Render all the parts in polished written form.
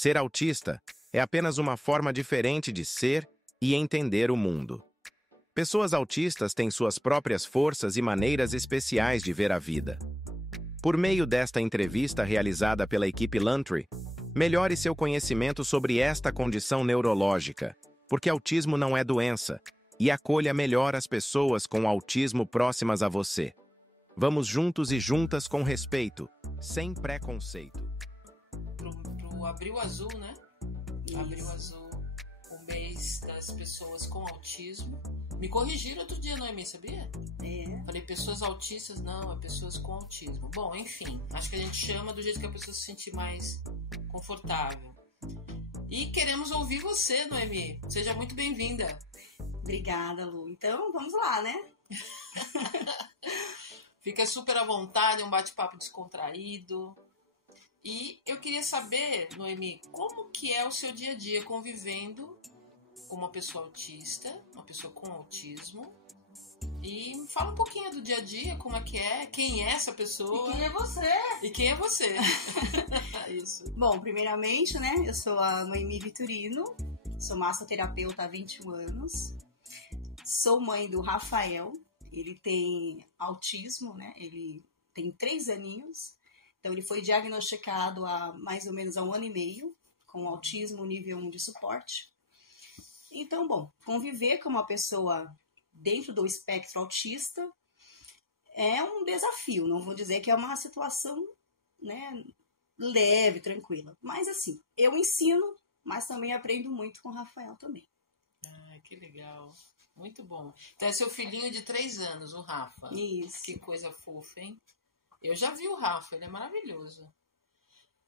Ser autista é apenas uma forma diferente de ser e entender o mundo. Pessoas autistas têm suas próprias forças e maneiras especiais de ver a vida. Por meio desta entrevista realizada pela equipe Lantry, melhore seu conhecimento sobre esta condição neurológica, porque autismo não é doença, e acolha melhor as pessoas com autismo próximas a você. Vamos juntos e juntas com respeito, sem preconceito. Pro Abril Azul, né? Isso. Abril Azul, o mês das pessoas com autismo. Me corrigiram outro dia, Noemi, sabia? É. Falei pessoas autistas, não, é pessoas com autismo. Bom, enfim, acho que a gente chama do jeito que a pessoa se sentir mais confortável. E queremos ouvir você, Noemi. Seja muito bem-vinda. Obrigada, Lu. Então, vamos lá, né? Fica super à vontade, é um bate-papo descontraído. E eu queria saber, Noemi, como que é o seu dia a dia convivendo com uma pessoa autista, uma pessoa com autismo. E fala um pouquinho do dia a dia, como é que é, quem é essa pessoa. E quem é você? E quem é você? Isso. Bom, primeiramente, né, eu sou a Noemi Vitorino, sou massoterapeuta há 21 anos, sou mãe do Rafael, ele tem autismo, né, ele tem 3 aninhos, então ele foi diagnosticado há mais ou menos há 1 ano e meio, com autismo nível 1 de suporte. Então, bom, conviver com uma pessoa dentro do espectro autista é um desafio, não vou dizer que é uma situação, né, leve, tranquila, mas assim, eu ensino, mas também aprendo muito com o Rafael também. Ah, que legal, muito bom. Então é seu filhinho de 3 anos, o Rafa. Isso. Que coisa fofa, hein? Eu já vi o Rafa, ele é maravilhoso.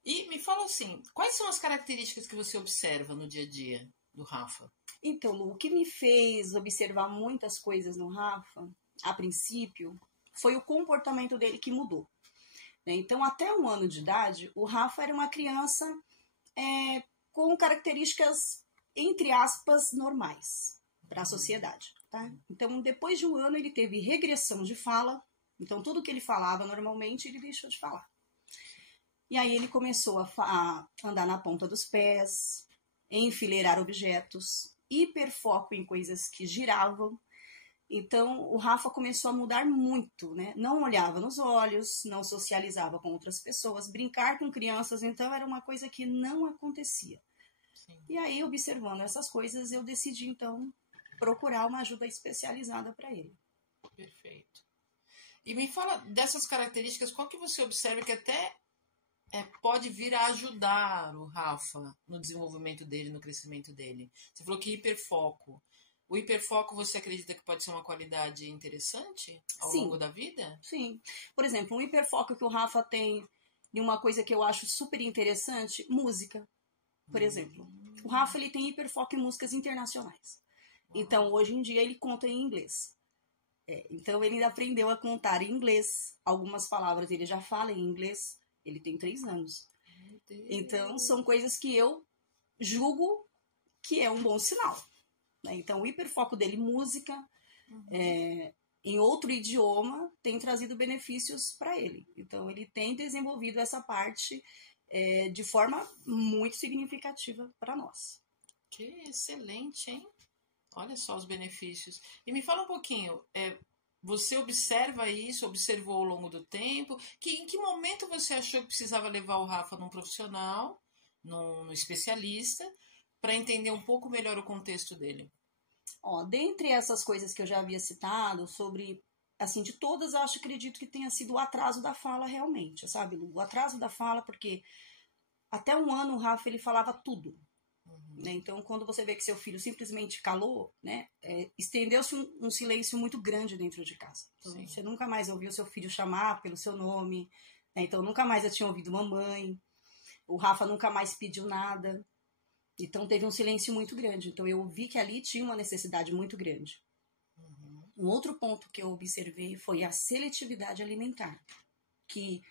E me fala assim, quais são as características que você observa no dia a dia do Rafa? Então, Lu, o que me fez observar muitas coisas no Rafa, a princípio, foi o comportamento dele que mudou. Então, até 1 ano de idade, o Rafa era uma criança com características, entre aspas, normais para a sociedade. Tá? Então, depois de 1 ano, ele teve regressão de fala. Então, tudo que ele falava normalmente, ele deixou de falar. E aí ele começou a andar na ponta dos pés, enfileirar objetos, hiperfoco em coisas que giravam. Então, o Rafa começou a mudar muito, né? Não olhava nos olhos, não socializava com outras pessoas, brincar com crianças, então era uma coisa que não acontecia. Sim. E aí, observando essas coisas, eu decidi, então, procurar uma ajuda especializada para ele. Perfeito. E me fala dessas características, qual que você observa que até pode vir a ajudar o Rafa no desenvolvimento dele, no crescimento dele? Você falou que hiperfoco. O hiperfoco você acredita que pode ser uma qualidade interessante ao longo da vida? Sim. Por exemplo, um hiperfoco que o Rafa tem e uma coisa que eu acho super interessante, música, por exemplo. O Rafa ele tem hiperfoco em músicas internacionais. Então, hoje em dia, ele conta em inglês. Então, ele aprendeu a contar em inglês. Algumas palavras ele já fala em inglês. Ele tem 3 anos. Então, são coisas que eu julgo que é um bom sinal. Então, o hiperfoco dele, música, em outro idioma, tem trazido benefícios para ele. Então, ele tem desenvolvido essa parte de forma muito significativa para nós. Que excelente, hein? Olha só os benefícios. E me fala um pouquinho, você observa isso, observou ao longo do tempo? Em que momento você achou que precisava levar o Rafa num profissional, num especialista, para entender um pouco melhor o contexto dele? Dentre essas coisas que eu já havia citado, sobre, assim, de todas, eu acredito que tenha sido o atraso da fala realmente, sabe, Lu? O atraso da fala, porque até 1 ano o Rafa, ele falava tudo. Né? Então, quando você vê que seu filho simplesmente calou, né, estendeu-se um silêncio muito grande dentro de casa. Então, você nunca mais ouviu seu filho chamar pelo seu nome, né? Então, nunca mais eu tinha ouvido mamãe, o Rafa nunca mais pediu nada. Então, teve um silêncio muito grande. Então, eu vi que ali tinha uma necessidade muito grande. Um outro ponto que eu observei foi a seletividade alimentar, que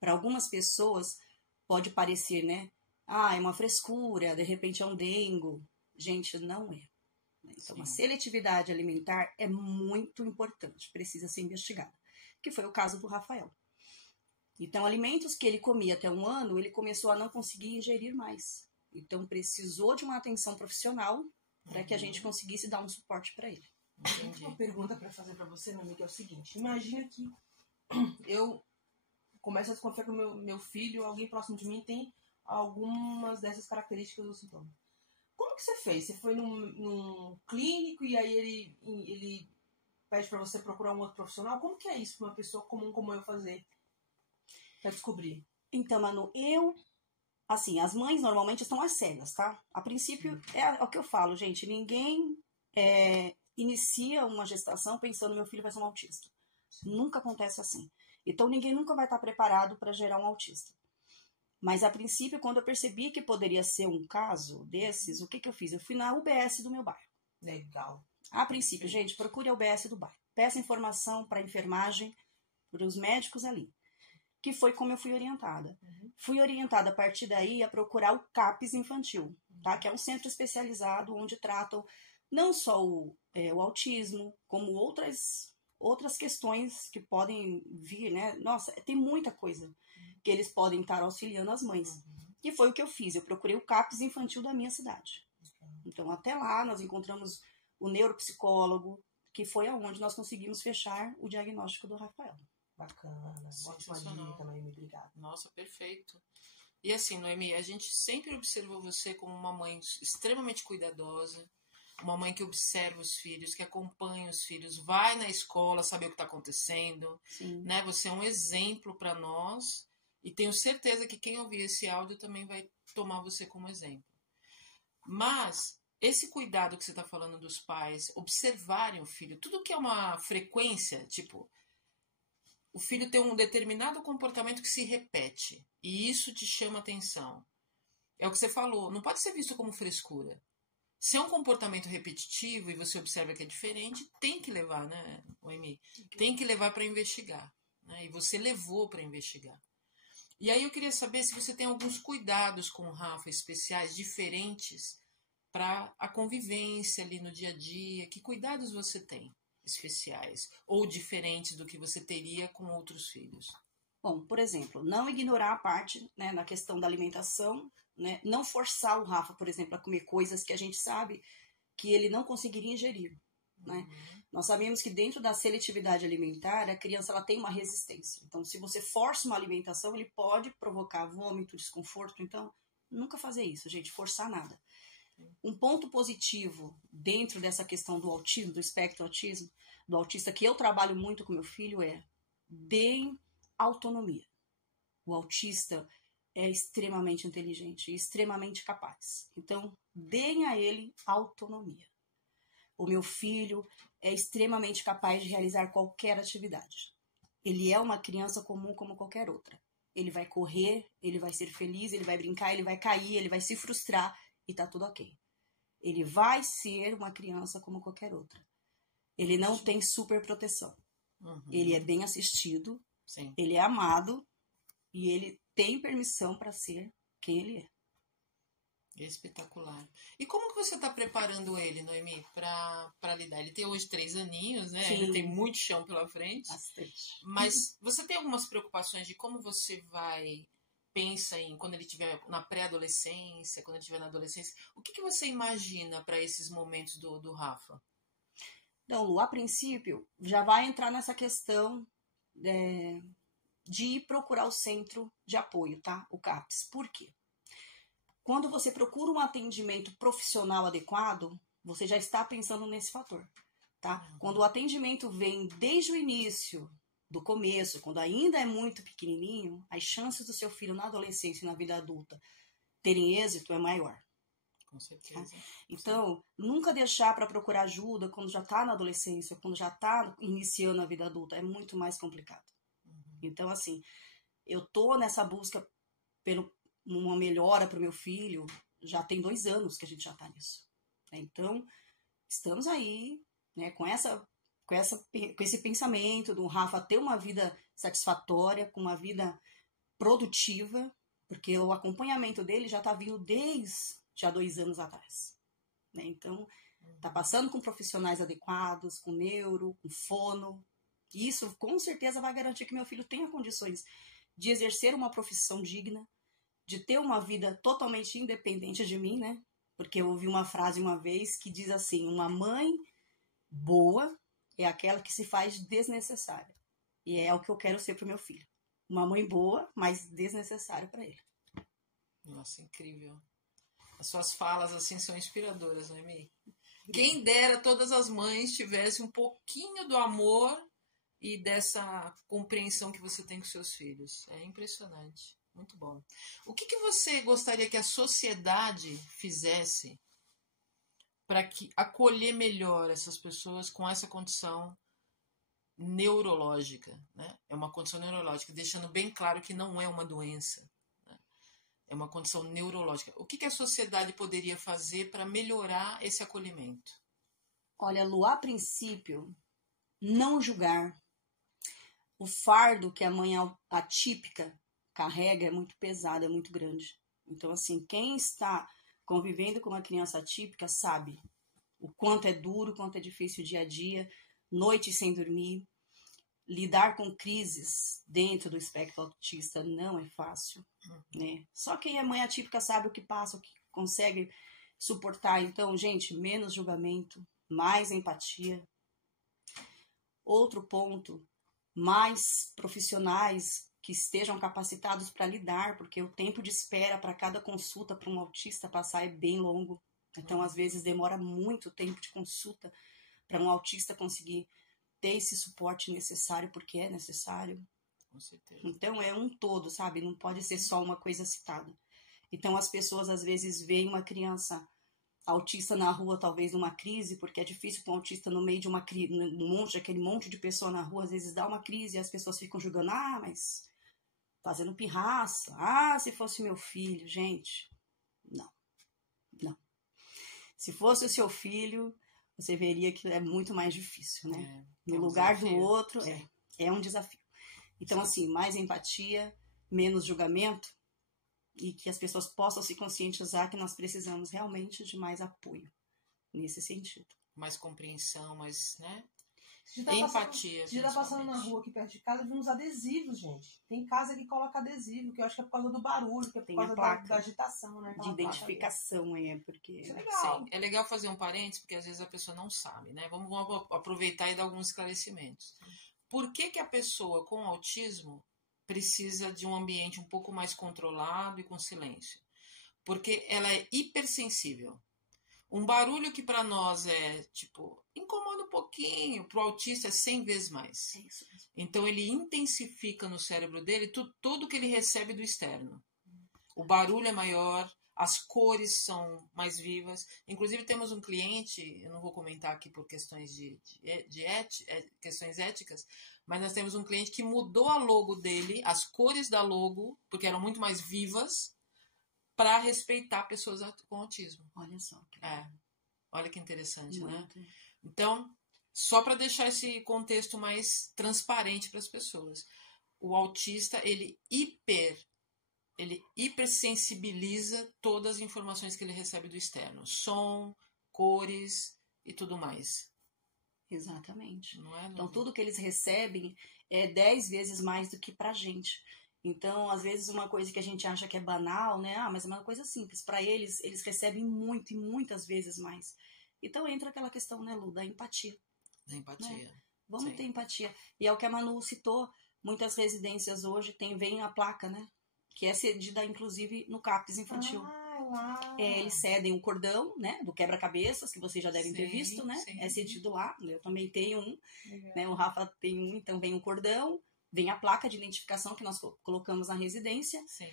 para algumas pessoas pode parecer, né? É uma frescura, de repente é um dengo. Gente, não é. Então, a seletividade alimentar é muito importante, precisa ser investigada. Que foi o caso do Rafael. Então, alimentos que ele comia até 1 ano, ele começou a não conseguir ingerir mais. Então, precisou de uma atenção profissional para que a gente conseguisse dar um suporte para ele. Entendi. Uma pergunta para fazer para você, Noemi, que é o seguinte. Imagina que eu começo a desconfiar que o meu filho, alguém próximo de mim, tem algumas dessas características do sintoma. Como que você fez? Você foi num clínico e aí ele pede para você procurar um outro profissional? Como que é isso para uma pessoa comum como eu fazer para descobrir? Então, Manu, assim, as mães normalmente estão às cegas, tá? A princípio, é o que eu falo, gente, ninguém inicia uma gestação pensando meu filho vai ser um autista. Nunca acontece assim. Então, ninguém nunca vai estar preparado para gerar um autista. Mas, a princípio, quando eu percebi que poderia ser um caso desses, o que eu fiz? Eu fui na UBS do meu bairro. Legal. A princípio, gente, procure a UBS do bairro. Peça informação para a enfermagem, para os médicos ali. Que foi como eu fui orientada. Fui orientada a partir daí a procurar o CAPS infantil, tá? Que é um centro especializado onde tratam não só o autismo, como outras questões que podem vir, né? Nossa, tem muita coisa que eles podem estar auxiliando as mães. E foi o que eu fiz. Eu procurei o CAPS infantil da minha cidade. Então, até lá, nós encontramos o neuropsicólogo, que foi aonde nós conseguimos fechar o diagnóstico do Rafael. Bacana. Ótima dica, Noemi. Obrigada. Nossa, perfeito. E assim, Noemi, a gente sempre observou você como uma mãe extremamente cuidadosa, uma mãe que observa os filhos, que acompanha os filhos, vai na escola saber o que está acontecendo, né? Você é um exemplo para nós e tenho certeza que quem ouvir esse áudio também vai tomar você como exemplo. Mas esse cuidado que você está falando dos pais, observarem o filho, tudo que é uma frequência, tipo, o filho tem um determinado comportamento que se repete e isso te chama atenção. É o que você falou, não pode ser visto como frescura. Se é um comportamento repetitivo e você observa que é diferente, tem que levar, né, Noemi? Tem que levar para investigar. Né? E você levou para investigar. E aí eu queria saber se você tem alguns cuidados com o Rafa especiais, diferentes, para a convivência ali no dia a dia. Que cuidados você tem especiais? Ou diferentes do que você teria com outros filhos? Bom, por exemplo, não ignorar a parte, né, na questão da alimentação, né, não forçar o Rafa, por exemplo, a comer coisas que a gente sabe que ele não conseguiria ingerir. Né? Nós sabemos que dentro da seletividade alimentar, a criança ela tem uma resistência. Então, se você força uma alimentação, ele pode provocar vômito, desconforto. Então, nunca fazer isso, gente, forçar nada. Um ponto positivo dentro dessa questão do autismo, do espectro autismo, do autista, que eu trabalho muito com meu filho, deem autonomia. O autista é extremamente inteligente e extremamente capaz. Então, deem a ele autonomia. O meu filho é extremamente capaz de realizar qualquer atividade. Ele é uma criança comum como qualquer outra. Ele vai correr, ele vai ser feliz, ele vai brincar, ele vai cair, ele vai se frustrar e tá tudo ok. Ele vai ser uma criança como qualquer outra. Ele não tem super proteção. Ele é bem assistido, ele é amado e ele tem permissão para ser quem ele é. Espetacular. E como que você está preparando ele, Noemi, para lidar? Ele tem hoje 3 aninhos, né? Sim. Ele tem muito chão pela frente. Bastante. Mas você tem algumas preocupações de como você pensa em quando ele estiver na pré-adolescência, quando ele estiver na adolescência? O que você imagina para esses momentos do Rafa? Então, Lu, a princípio, já vai entrar nessa questão de ir procurar o centro de apoio, tá? O CAPS. Por quê? Quando você procura um atendimento profissional adequado, você já está pensando nesse fator, tá? Quando o atendimento vem desde o início, do começo, quando ainda é muito pequenininho, as chances do seu filho na adolescência e na vida adulta terem êxito é maior. Com certeza. Tá? Então, nunca deixar para procurar ajuda quando já está na adolescência, quando já está iniciando a vida adulta, é muito mais complicado. Então, assim, eu tô nessa busca uma melhora para o meu filho, já tem 2 anos que a gente já está nisso. Então, estamos aí, né, com esse pensamento do Rafa ter uma vida satisfatória, com uma vida produtiva, porque o acompanhamento dele já está vindo desde há 2 anos atrás. Né? Então, está passando com profissionais adequados, com neuro, com fono. Isso, com certeza, vai garantir que meu filho tenha condições de exercer uma profissão digna, de ter uma vida totalmente independente de mim, né? Porque eu ouvi uma frase uma vez que diz assim: uma mãe boa é aquela que se faz desnecessária. E é o que eu quero ser pro meu filho. Uma mãe boa, mas desnecessária para ele. Nossa, incrível. As suas falas assim são inspiradoras, não é, Mi? Quem dera todas as mães tivessem um pouquinho do amor e dessa compreensão que você tem com seus filhos. É impressionante. Muito bom. O que você gostaria que a sociedade fizesse para acolher melhor essas pessoas com essa condição neurológica, né? É uma condição neurológica, deixando bem claro que não é uma doença, né? É uma condição neurológica. O que a sociedade poderia fazer para melhorar esse acolhimento? Olha, Lu, a princípio, não julgar. O fardo que a mãe atípica carrega é muito pesado, é muito grande. Então, assim, quem está convivendo com uma criança atípica sabe o quanto é duro, o quanto é difícil o dia a dia, noites sem dormir. Lidar com crises dentro do espectro autista não é fácil, né? Só quem é mãe atípica sabe o que passa, o que consegue suportar. Então, gente, menos julgamento, mais empatia. Outro ponto, mais profissionais que estejam capacitados para lidar, porque o tempo de espera para cada consulta para um autista passar é bem longo. Então, às vezes, demora muito tempo de consulta para um autista conseguir ter esse suporte necessário, porque é necessário. Com certeza. Então, é um todo, sabe? Não pode ser só uma coisa citada. Então, as pessoas, às vezes, veem uma criança autista na rua, talvez numa crise, porque é difícil para um autista no meio de uma crise, aquele monte de pessoa na rua, às vezes dá uma crise e as pessoas ficam julgando, mas fazendo pirraça, se fosse meu filho, gente, não. Se fosse o seu filho, você veria que é muito mais difícil, né? No lugar do outro, é um desafio. Então, assim, mais empatia, menos julgamento, e que as pessoas possam se conscientizar que nós precisamos realmente de mais apoio nesse sentido. Mais compreensão, mais, né? Empatia. Você já tá passando na rua aqui perto de casa, vi uns adesivos, gente. Tem casa que coloca adesivo, que eu acho que é por causa do barulho, que é por causa da agitação, né? De identificação, porque... Isso é legal. Sim, é legal fazer um parênteses, porque às vezes a pessoa não sabe, né? Vamos aproveitar e dar alguns esclarecimentos. Por que a pessoa com autismo precisa de um ambiente um pouco mais controlado e com silêncio? Porque ela é hipersensível. Um barulho que para nós é, tipo, incomoda um pouquinho, para o autista é 100 vezes mais. É isso mesmo. Então ele intensifica no cérebro dele tudo que ele recebe do externo. O barulho é maior, as cores são mais vivas. Inclusive temos um cliente, eu não vou comentar aqui por questões questões éticas, mas nós temos um cliente que mudou a logo dele, as cores da logo, porque eram muito mais vivas, para respeitar pessoas com autismo. Olha só. Olha que interessante, muito. Né? Então, só para deixar esse contexto mais transparente para as pessoas. O autista, ele hipersensibiliza todas as informações que ele recebe do externo. Som, cores e tudo mais. Exatamente. Não é, então, tudo que eles recebem é 10 vezes mais do que pra gente. Então, às vezes, uma coisa que a gente acha que é banal, né? Mas é uma coisa simples. Para eles recebem muito e muitas vezes mais. Então, entra aquela questão, né, Lu, da empatia. Da empatia. Né? Vamos ter empatia. E é o que a Manu citou. Muitas residências hoje vem a placa, né? Que é cedida, inclusive, no CAPS infantil. Eles cedem o cordão, né? Do quebra-cabeças, que vocês já devem ter visto, né? Sim. É cedido lá. Eu também tenho um. Né? O Rafa tem um, então vem o cordão. Vem a placa de identificação que nós colocamos na residência, Sim.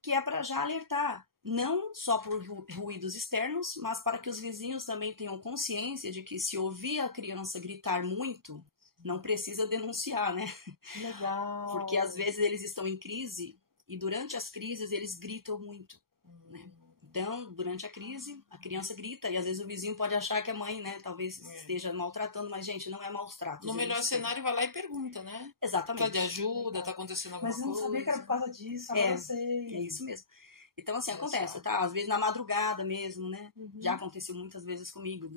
Que é para já alertar, não só por ruídos externos, mas para que os vizinhos também tenham consciência de que se ouvir a criança gritar muito, não precisa denunciar, né? Legal. Porque às vezes eles estão em crise e durante as crises eles gritam muito, né? Então, durante a crise, a criança grita e às vezes o vizinho pode achar que a mãe, né, talvez esteja maltratando, mas, gente, não é maus tratos. No melhor cenário, vai lá e pergunta, né? Exatamente. Pede ajuda, tá acontecendo alguma coisa. Mas eu não sabia que era por causa disso, agora eu sei. É isso mesmo. Então, assim, acontece, tá? Às vezes na madrugada mesmo, né? Já aconteceu muitas vezes comigo,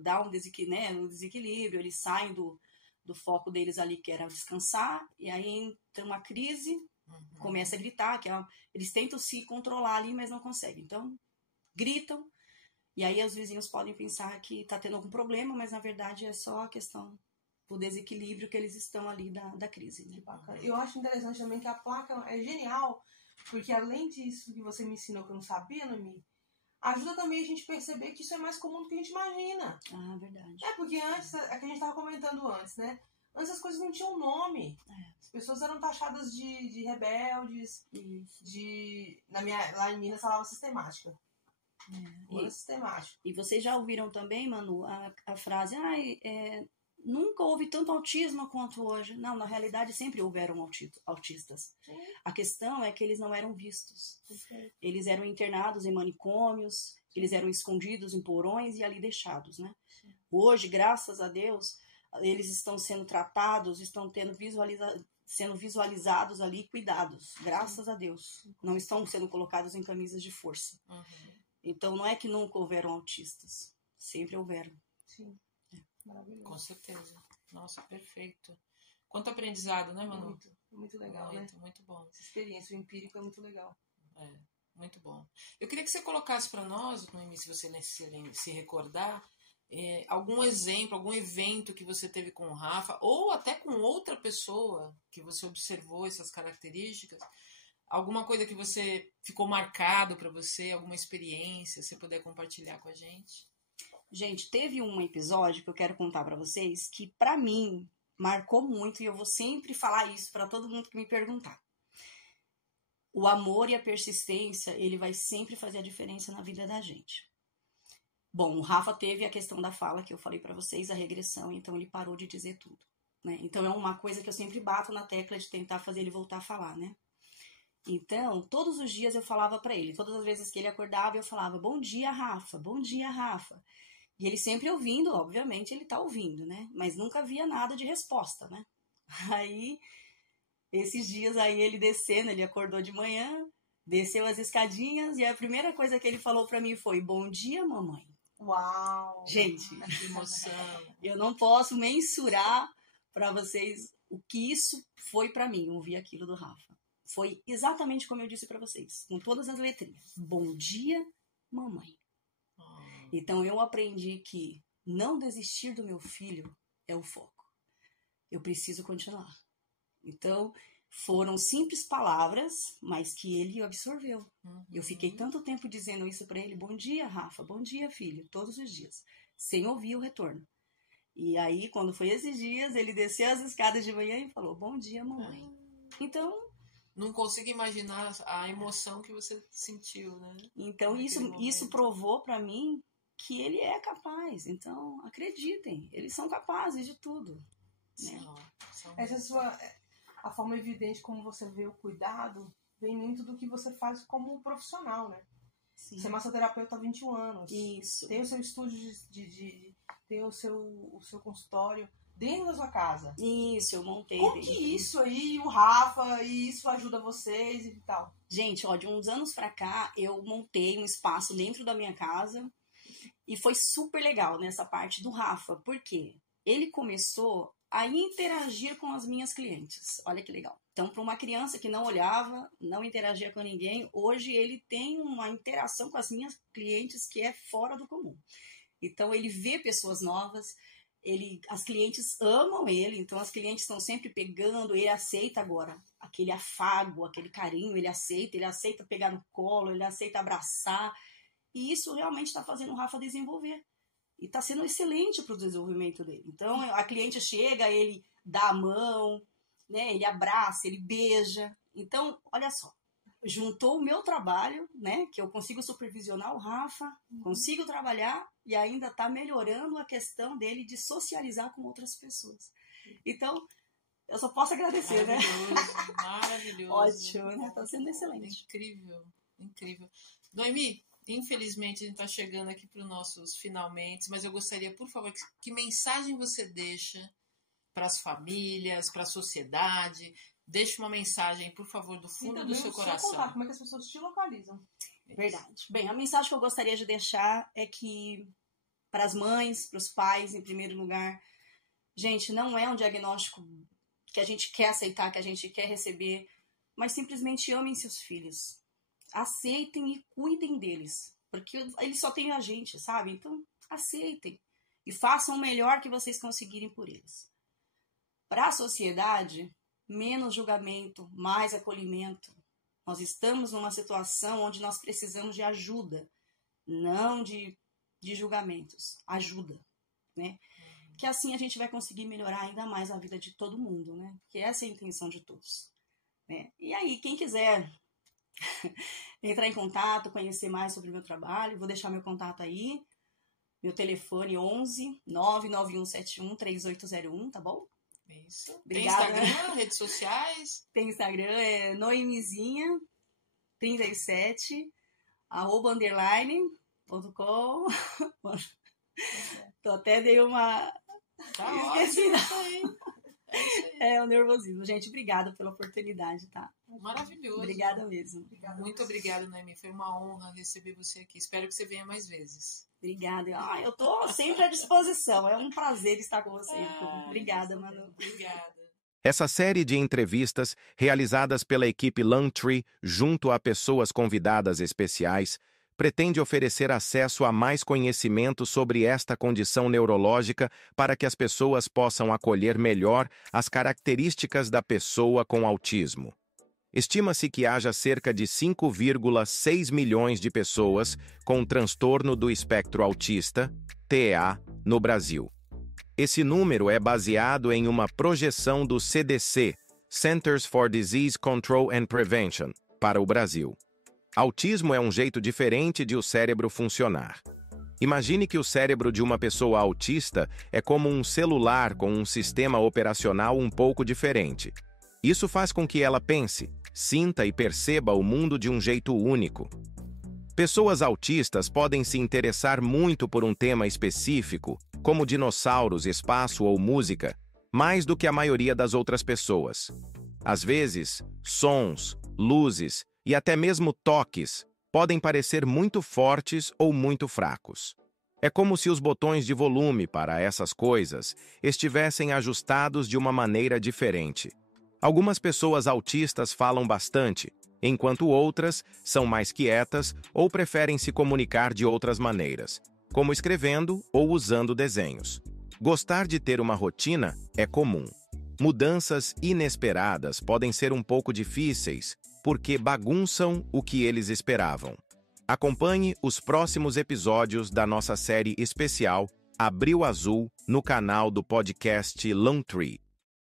dá um desequilíbrio, eles saem do foco deles ali, que era descansar, e aí entra uma crise, começa a gritar, eles tentam se controlar ali, mas não conseguem. Então, gritam, e aí os vizinhos podem pensar que tá tendo algum problema, mas na verdade é só a questão do desequilíbrio que eles estão ali da crise. Né? Bacana. Eu acho interessante também que a placa é genial, porque além disso que você me ensinou que eu não sabia, Noemi, ajuda também a gente perceber que isso é mais comum do que a gente imagina. Ah, verdade. Porque antes, é que a gente estava comentando antes, né? Antes as coisas não tinham nome. As pessoas eram taxadas de rebeldes, lá em Minas falava sistemática. Sistemático. E vocês já ouviram também, Manu, a frase, nunca houve tanto autismo quanto hoje. Não, na realidade sempre houveram autistas. Sim. A questão é que eles não eram vistos. Perfeito. Eles eram internados em manicômios, eles eram escondidos em porões e ali deixados, né? Sim. Hoje, graças a Deus, eles estão sendo tratados, estão sendo visualizados ali, cuidados, graças a Deus. Não estão sendo colocados em camisas de força. Então, não é que nunca houveram autistas. Sempre houveram. Sim. Maravilhoso. Com certeza. Nossa, perfeito. Quanto aprendizado, né, Manu? Muito legal, muito, né? Muito bom. Essa experiência, o empírico é muito legal. Muito bom. Eu queria que você colocasse para nós, Noemi, se você se recordar, algum exemplo, algum evento que você teve com o Rafa, ou até com outra pessoa que você observou essas características, alguma coisa que você ficou marcado para você, alguma experiência, se puder compartilhar com a gente. Gente, teve um episódio que eu quero contar para vocês que, para mim, marcou muito e eu vou sempre falar isso para todo mundo que me perguntar. O amor e a persistência, ele vai sempre fazer a diferença na vida da gente. Bom, o Rafa teve a questão da fala que eu falei para vocês, a regressão, então ele parou de dizer tudo, né? Então é uma coisa que eu sempre bato na tecla de tentar fazer ele voltar a falar, né? Então, todos os dias eu falava para ele, todas as vezes que ele acordava eu falava, bom dia, Rafa, bom dia, Rafa. E ele sempre ouvindo, obviamente ele tá ouvindo, né? Mas nunca havia nada de resposta, né? Aí, esses dias aí ele descendo, ele acordou de manhã, desceu as escadinhas e a primeira coisa que ele falou para mim foi, bom dia, mamãe. Uau! Gente, que emoção! Eu não posso mensurar para vocês o que isso foi para mim, ouvir aquilo do Rafa. Foi exatamente como eu disse para vocês, com todas as letrinhas. Bom dia, mamãe. Então eu aprendi que não desistir do meu filho é o foco. Eu preciso continuar. Então foram simples palavras, mas que ele absorveu. Eu fiquei tanto tempo dizendo isso para ele, bom dia, Rafa, bom dia, filho, todos os dias, sem ouvir o retorno. E aí, quando foi esses dias, ele desceu as escadas de manhã e falou, bom dia, mamãe. Então... Não consigo imaginar a emoção que você sentiu, né? Então, isso provou para mim que ele é capaz. Então, acreditem, eles são capazes de tudo. Né? Essa a forma evidente como você vê o cuidado vem muito do que você faz como profissional, né? Sim. Você é massoterapeuta há 21 anos. Isso. Tem o seu estúdio tem o seu consultório dentro da sua casa. Isso, eu montei. Como que isso aí, o Rafa, e isso ajuda vocês e tal? Gente, ó, de uns anos pra cá, eu montei um espaço dentro da minha casa e foi super legal nessa parte do Rafa, porque ele começou a interagir com as minhas clientes. Olha que legal. Então, para uma criança que não olhava, não interagia com ninguém, hoje ele tem uma interação com as minhas clientes que é fora do comum. Então, ele vê pessoas novas, as clientes amam ele, então as clientes estão sempre pegando, ele aceita agora aquele afago, aquele carinho, ele aceita pegar no colo, ele aceita abraçar, e isso realmente está fazendo o Rafa desenvolver. E está sendo excelente para o desenvolvimento dele. Então, a cliente chega, ele dá a mão, né? Ele abraça, ele beija. Então, olha só, juntou o meu trabalho, né? Que eu consigo supervisionar o Rafa, consigo trabalhar e ainda está melhorando a questão dele de socializar com outras pessoas. Então, eu só posso agradecer, maravilhoso, né? Maravilhoso. Ótimo, né? Está sendo excelente. Incrível, incrível. Noemi, infelizmente a gente está chegando aqui para os nossos finalmente, mas eu gostaria, por favor, que mensagem você deixa para as famílias, para a sociedade? Deixe uma mensagem, por favor, do fundo do seu coração. Contar, como é que as pessoas te localizam? Verdade. Bem, a mensagem que eu gostaria de deixar é que para as mães, para os pais, em primeiro lugar, gente, não é um diagnóstico que a gente quer aceitar, que a gente quer receber. mas simplesmente amem seus filhos. Aceitem e cuidem deles, porque eles só têm a gente, sabe? Então, aceitem e façam o melhor que vocês conseguirem por eles. Para a sociedade, menos julgamento, mais acolhimento. Nós estamos numa situação onde nós precisamos de ajuda, não de julgamentos. Ajuda, né? Que assim a gente vai conseguir melhorar ainda mais a vida de todo mundo, né? Que essa é a intenção de todos, né? E aí, quem quiser entrar em contato, conhecer mais sobre o meu trabalho, vou deixar meu contato aí. Meu telefone 11 99171 3801, tá bom? Isso. Obrigada. Tem Instagram, redes sociais? Tem Instagram, é noemizinha37, @_.com. Tô até dei uma... Tá esqueci. ótimo, isso aí. É isso aí. É o nervosismo. Gente, obrigada pela oportunidade, tá? Maravilhoso. Obrigada mesmo. Muito obrigada, Noemi. Foi uma honra receber você aqui. Espero que você venha mais vezes. Obrigada. Eu tô sempre à disposição. É um prazer estar com você. Obrigada, Manu. Obrigada. Essa série de entrevistas, realizadas pela equipe Lungtree junto a pessoas convidadas especiais, pretende oferecer acesso a mais conhecimento sobre esta condição neurológica para que as pessoas possam acolher melhor as características da pessoa com autismo. Estima-se que haja cerca de 5,6 milhões de pessoas com transtorno do espectro autista, TEA, no Brasil. Esse número é baseado em uma projeção do CDC, Centers for Disease Control and Prevention, para o Brasil. Autismo é um jeito diferente de o cérebro funcionar. Imagine que o cérebro de uma pessoa autista é como um celular com um sistema operacional um pouco diferente. Isso faz com que ela pense, sinta e perceba o mundo de um jeito único. Pessoas autistas podem se interessar muito por um tema específico, como dinossauros, espaço ou música, mais do que a maioria das outras pessoas. Às vezes, sons, luzes e até mesmo toques podem parecer muito fortes ou muito fracos. É como se os botões de volume para essas coisas estivessem ajustados de uma maneira diferente. Algumas pessoas autistas falam bastante, enquanto outras são mais quietas ou preferem se comunicar de outras maneiras, como escrevendo ou usando desenhos. Gostar de ter uma rotina é comum. Mudanças inesperadas podem ser um pouco difíceis, porque bagunçam o que eles esperavam. Acompanhe os próximos episódios da nossa série especial Abril Azul no canal do podcast Lungtree.